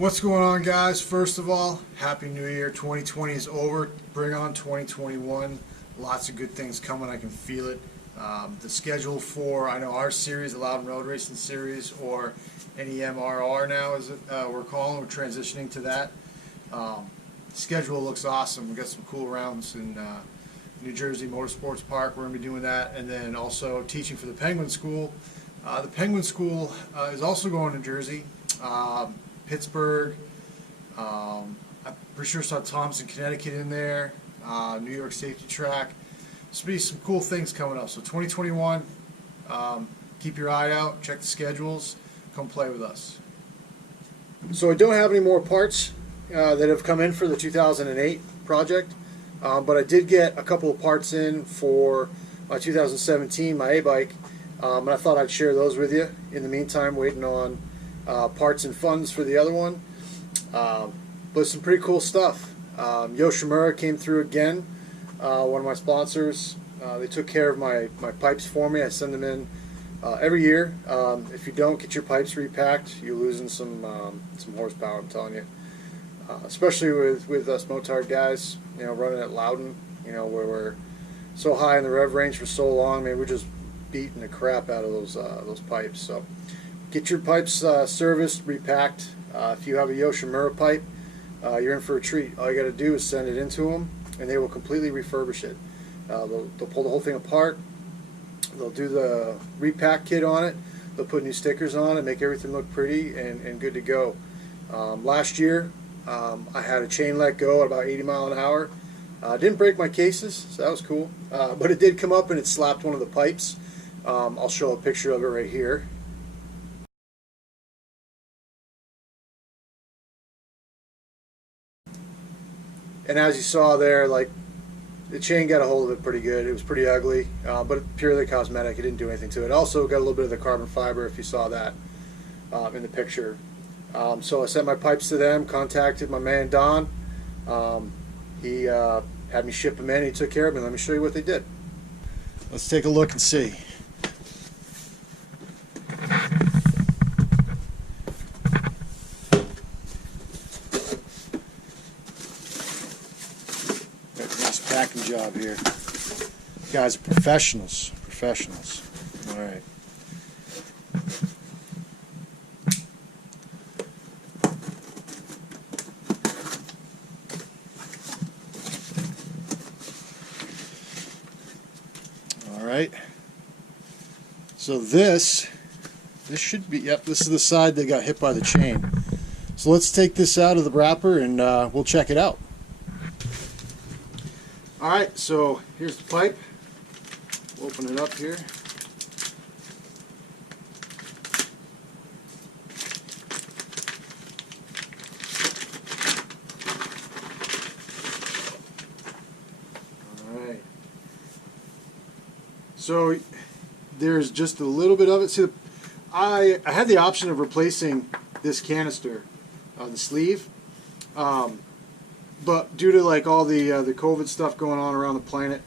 What's going on, guys? First of all, Happy New Year. 2020 is over. Bring on 2021. Lots of good things coming. I can feel it. The schedule for, I know our series, the Loudon Road Racing Series, or NEMRR now, is we're calling. We're transitioning to that. Schedule looks awesome. We got some cool rounds in New Jersey Motorsports Park. We're going to be doing that. And then also teaching for the Penguin School. The Penguin School is also going to Jersey. Pittsburgh, I'm pretty sure I saw Thompson, Connecticut in there, New York Safety Track. There's be some cool things coming up. So 2021, keep your eye out, check the schedules, come play with us. So I don't have any more parts that have come in for the 2008 project, but I did get a couple of parts in for my 2017, my A-bike, and I thought I'd share those with you. In the meantime, waiting on parts and funds for the other one, but some pretty cool stuff. Yoshimura came through again, one of my sponsors. They took care of my pipes for me. I send them in every year. If you don't get your pipes repacked, you're losing some horsepower, I'm telling you. Especially with us motard guys, you know, running at Loudon, you know, where we're so high in the rev range for so long. I mean, we're just beating the crap out of those pipes. So get your pipes serviced, repacked. If you have a Yoshimura pipe, you're in for a treat. All you got to do is send it into them, and they will completely refurbish it. They'll pull the whole thing apart. They'll do the repack kit on it. They'll put new stickers on it, make everything look pretty and good to go. Last year, I had a chain let go at about 80 miles an hour. Didn't break my cases, so that was cool. But it did come up and it slapped one of the pipes. I'll show a picture of it right here. And as you saw there, like, the chain got a hold of it pretty good. It was pretty ugly, but purely cosmetic. It didn't do anything to it. Also got a little bit of the carbon fiber, if you saw that in the picture. So I sent my pipes to them, contacted my man Don. He had me ship them in. He took care of me. Let me show you what they did. Let's take a look and see. Packing job here. You guys are professionals. All right. All right. So this should be, yep, this is the side that got hit by the chain. So let's take this out of the wrapper and we'll check it out. Alright, so here's the pipe. We'll open it up here. Alright. So there's just a little bit of it. See, I had the option of replacing this canister, the sleeve. But due to like all the COVID stuff going on around the planet,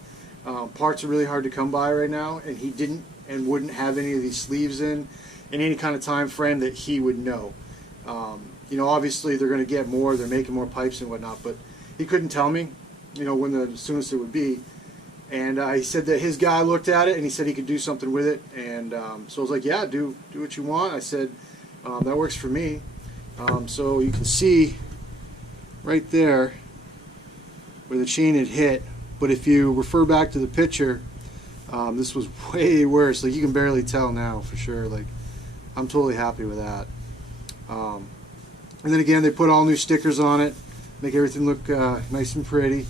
parts are really hard to come by right now, and he didn't and wouldn't have any of these sleeves in any kind of time frame that he would know. You know, obviously they're going to get more, they're making more pipes and whatnot, but he couldn't tell me, you know, when the soonest it would be. And he said that his guy looked at it and he said he could do something with it, and so I was like, yeah, do what you want. I said, that works for me. So you can see right there where the chain had hit, but if you refer back to the picture, this was way worse. Like, you can barely tell now for sure. Like, I'm totally happy with that. And then again, they put all new stickers on it, make everything look nice and pretty.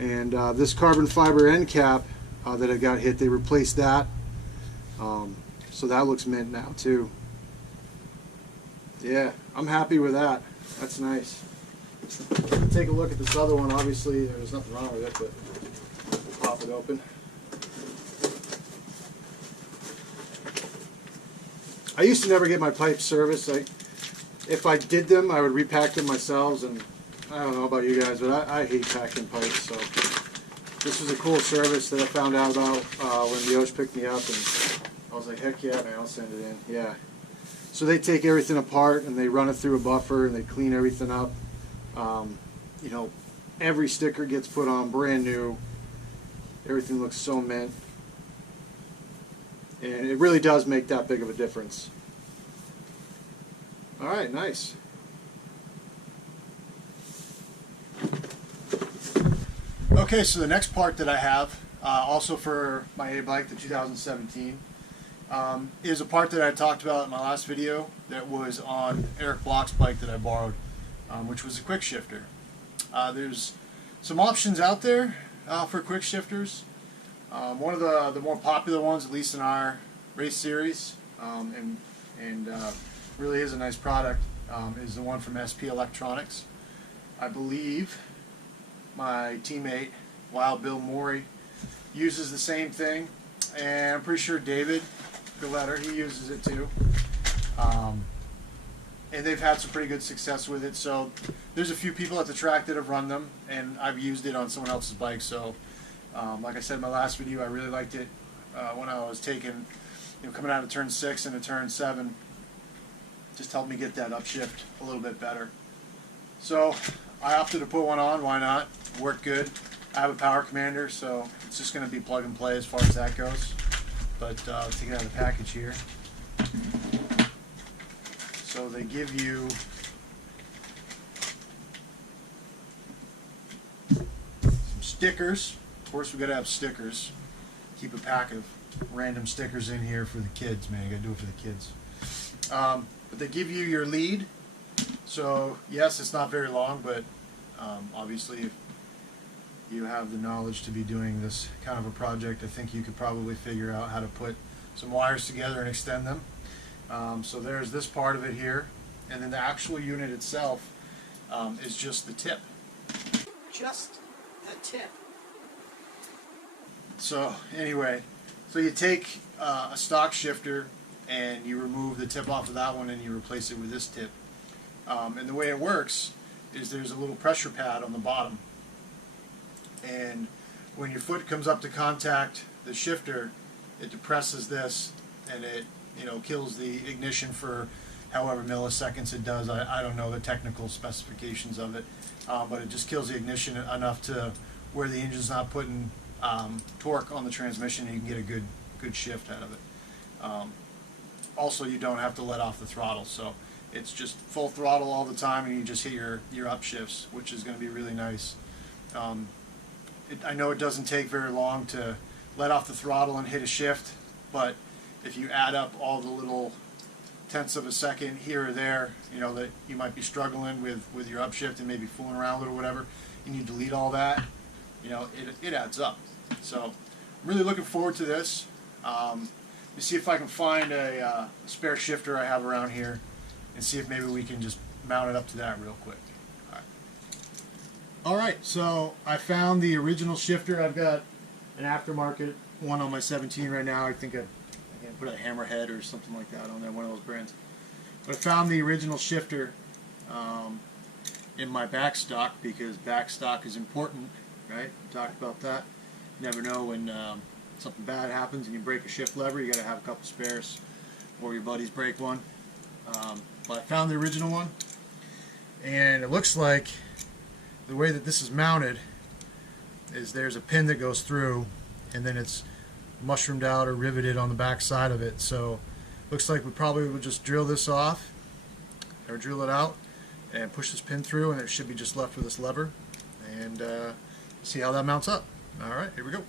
And this carbon fiber end cap that had got hit, they replaced that, so that looks mint now too. Yeah, I'm happy with that. That's nice. Take a look at this other one. Obviously, there's nothing wrong with it, but pop it open. I used to never get my pipes serviced. If I did them, I would repack them myself, and I don't know about you guys, but I hate packing pipes. So this was a cool service that I found out about when Yosh picked me up, and I was like, heck yeah, man, I'll send it in. Yeah. So they take everything apart and they run it through a buffer and they clean everything up. You know, every sticker gets put on brand new. Everything looks so mint. And it really does make that big of a difference. Alright, nice. Okay, so the next part that I have, also for my A-Bike, the 2017, is a part that I talked about in my last video that was on Eric Block's bike that I borrowed, which was a quick shifter. There's some options out there for quick shifters. One of the more popular ones, at least in our race series, and really is a nice product, is the one from SP Electronics. I believe my teammate, Wild Bill Morey, uses the same thing, and I'm pretty sure David Galetter, he uses it too. And they've had some pretty good success with it. So there's a few people at the track that have run them, and I've used it on someone else's bike. So like I said in my last video, I really liked it when I was taking, coming out of turn 6 into turn 7. Just helped me get that upshift a little bit better. So I opted to put one on. Why not? Worked good. I have a power commander, so it's just going to be plug and play as far as that goes. But let's take it out of the package here. So they give you some stickers. Of course, we got to have stickers. Keep a pack of random stickers in here for the kids, man. You got to do it for the kids. But they give you your lead. So yes, it's not very long, but obviously if you have the knowledge to be doing this kind of a project, I think you could probably figure out how to put some wires together and extend them. So there's this part of it here, and then the actual unit itself is just the tip. Just the tip. So anyway, so you take a stock shifter and you remove the tip off of that one and you replace it with this tip. And the way it works is there's a little pressure pad on the bottom, and when your foot comes up to contact the shifter, it depresses this and it kills the ignition for however milliseconds it does. I don't know the technical specifications of it, but it just kills the ignition enough to where the engine's not putting torque on the transmission, and you can get a good shift out of it. Also, you don't have to let off the throttle, so it's just full throttle all the time, and you just hit your upshifts, which is going to be really nice. I know it doesn't take very long to let off the throttle and hit a shift, but if you add up all the little tenths of a second here or there, that you might be struggling with your upshift and maybe fooling around with it or whatever, and you delete all that, it adds up. So I'm really looking forward to this. Let me see if I can find a spare shifter I have around here and see if maybe we can just mount it up to that real quick. Alright, so I found the original shifter. I've got an aftermarket one on my 17 right now. I think I can put a Hammerhead or something like that on there, one of those brands. But I found the original shifter in my backstock, because backstock is important, right? We talked about that. You never know when something bad happens and you break a shift lever. You got to have a couple spares, or your buddies break one. But I found the original one, and it looks like the way that this is mounted is there's a pin that goes through, and then it's mushroomed out or riveted on the back side of it. So looks like we probably would just drill this off, or drill it out and push this pin through, and it should be just left with this lever, and see how that mounts up. Alright, here we go.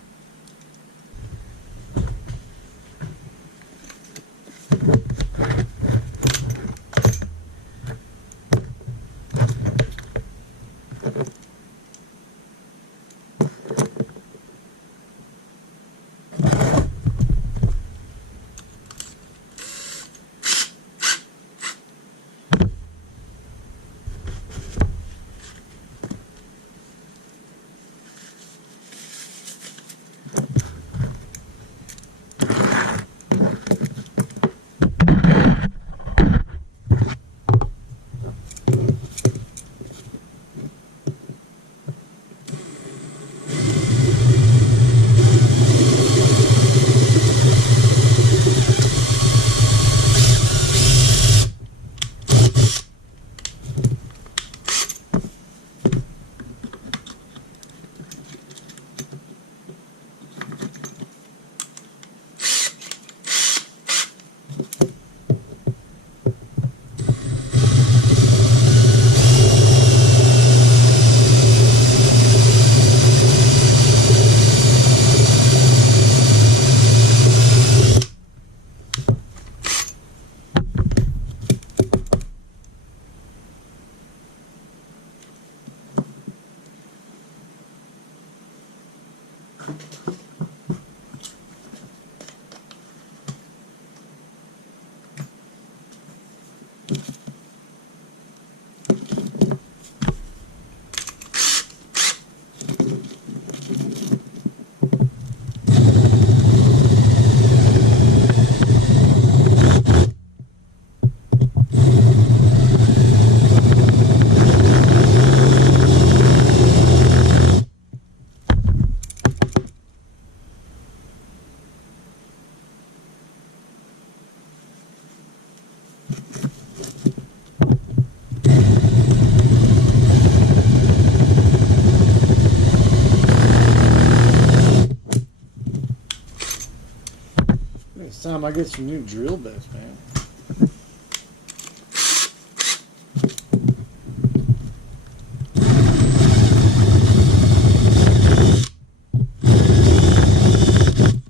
It's time I get some new drill bits, man.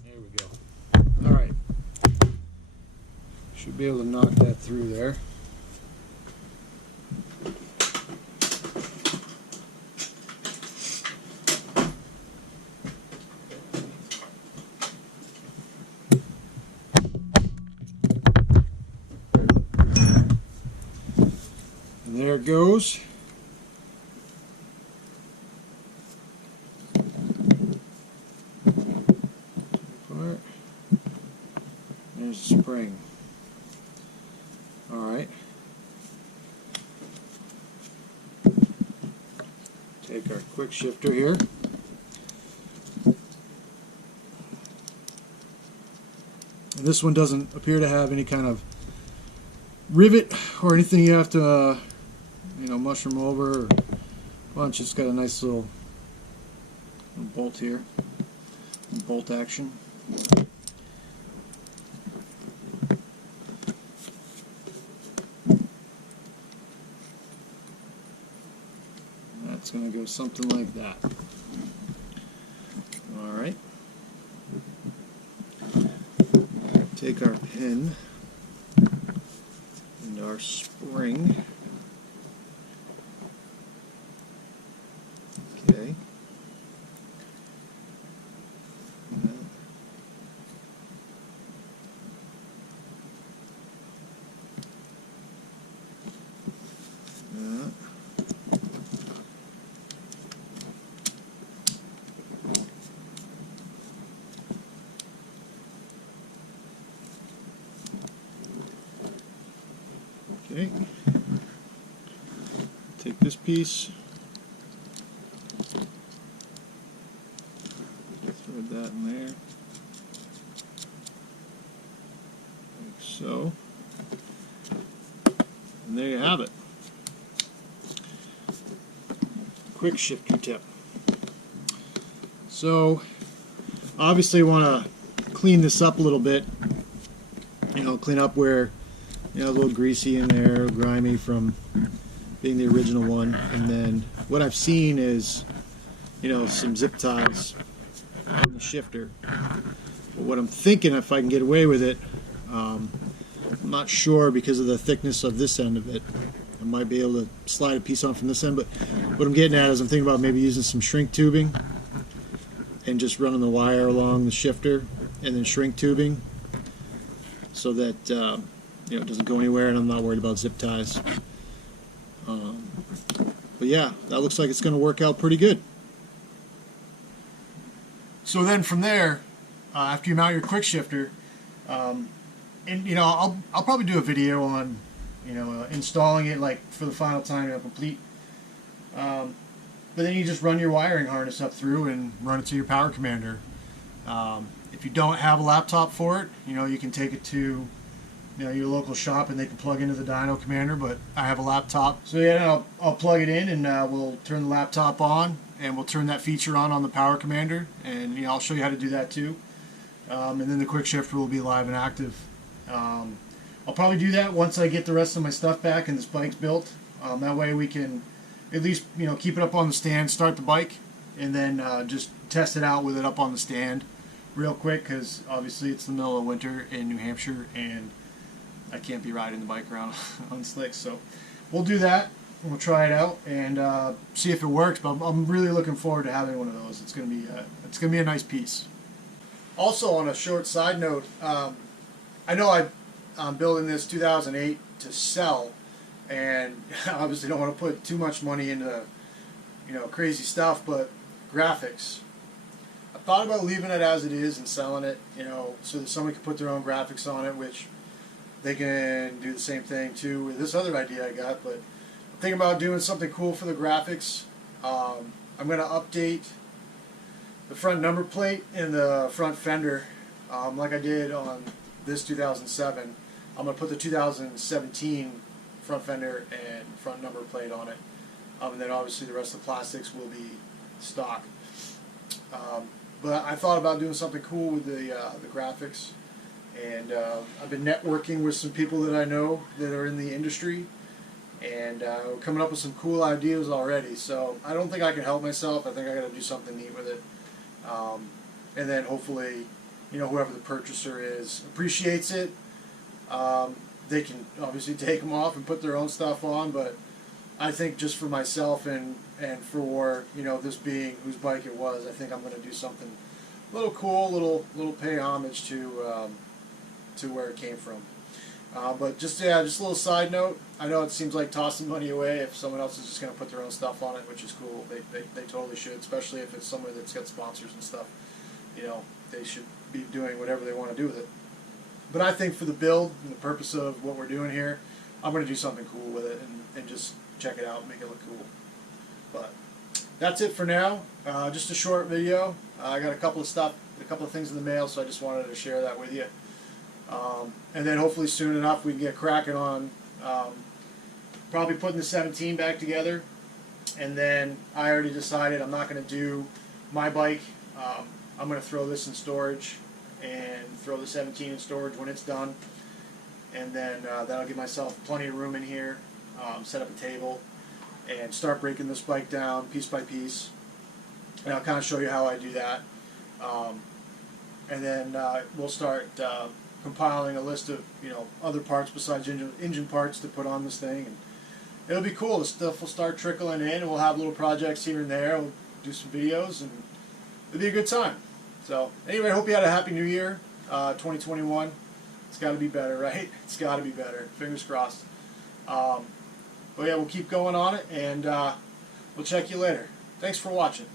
There we go. Alright. Should be able to knock that through there. There it goes. Apart. There's the spring. Alright. Take our quick shifter here. And this one doesn't appear to have any kind of rivet or anything you have to mushroom over or bunch. It's got a nice little bolt here, bolt action. That's going to go something like that. Alright. Take our pin and our spring. Okay. Okay. Take this piece. Thread that in there. Like so. And there you have it. Quick shifter tip. So obviously want to clean this up a little bit. Clean up where a little greasy in there, grimy from being the original one. And then what I've seen is some zip ties on the shifter. But what I'm thinking, if I can get away with it, I'm not sure because of the thickness of this end of it. I might be able to slide a piece on from this end, but what I'm getting at is I'm thinking about maybe using some shrink tubing and just running the wire along the shifter and then shrink tubing so that it doesn't go anywhere and I'm not worried about zip ties. But yeah, that looks like it's going to work out pretty good. So then from there, after you mount your quick shifter, and I'll probably do a video on installing it like for the final time complete. But then you just run your wiring harness up through and run it to your power commander. If you don't have a laptop for it, you can take it to your local shop and they can plug into the dyno commander, but I have a laptop. So yeah, I'll plug it in and we'll turn the laptop on and we'll turn that feature on the power commander, and I'll show you how to do that too. And then the quick shifter will be live and active. I'll probably do that once I get the rest of my stuff back and this bike's built. That way we can at least keep it up on the stand, start the bike, and then just test it out with it up on the stand real quick, because obviously it's the middle of winter in New Hampshire and I can't be riding the bike around on slicks. So we'll do that We'll try it out and see if it works. But I'm really looking forward to having one of those. It's gonna be a nice piece. Also, on a short side note, I know I'm building this 2008 to sell, and obviously don't want to put too much money into crazy stuff, but graphics. I thought about leaving it as it is and selling it, so that somebody can put their own graphics on it, which they can do the same thing too with this other idea I got. But I'm thinking about doing something cool for the graphics. I'm going to update the front number plate and the front fender like I did on this 2007. I'm going to put the 2017 front fender and front number plate on it. And then obviously the rest of the plastics will be stock. But I thought about doing something cool with the graphics, and I've been networking with some people that I know that are in the industry, and we're coming up with some cool ideas already. So I don't think I can help myself. I think I got to do something neat with it, and then hopefully, whoever the purchaser is appreciates it. They can obviously take them off and put their own stuff on, but I think just for myself and for this being whose bike it was, I think I'm going to do something a little cool, little pay homage to where it came from. But just a little side note. I know it seems like tossing money away if someone else is just going to put their own stuff on it, which is cool. They totally should, especially if it's somewhere that's got sponsors and stuff. They should be doing whatever they want to do with it. But I think for the build and the purpose of what we're doing here, I'm going to do something cool with it and just check it out and make it look cool. But that's it for now. Just a short video. I got a couple of things in the mail, so I just wanted to share that with you. And then hopefully soon enough we can get cracking on probably putting the 17 back together. And then I already decided I'm not going to do my bike. I'm going to throw this in storage and throw the 17 in storage when it's done. And then that'll give myself plenty of room in here. Set up a table and start breaking this bike down piece by piece, and I'll kind of show you how I do that, and then we'll start compiling a list of other parts besides engine parts to put on this thing, and it'll be cool. The stuff will start trickling in, and we'll have little projects here and there. We'll do some videos, and it'll be a good time. So anyway, I hope you had a happy new year. 2021, it's got to be better, right? It's got to be better. Fingers crossed. But yeah, we'll keep going on it, and we'll check you later. Thanks for watching.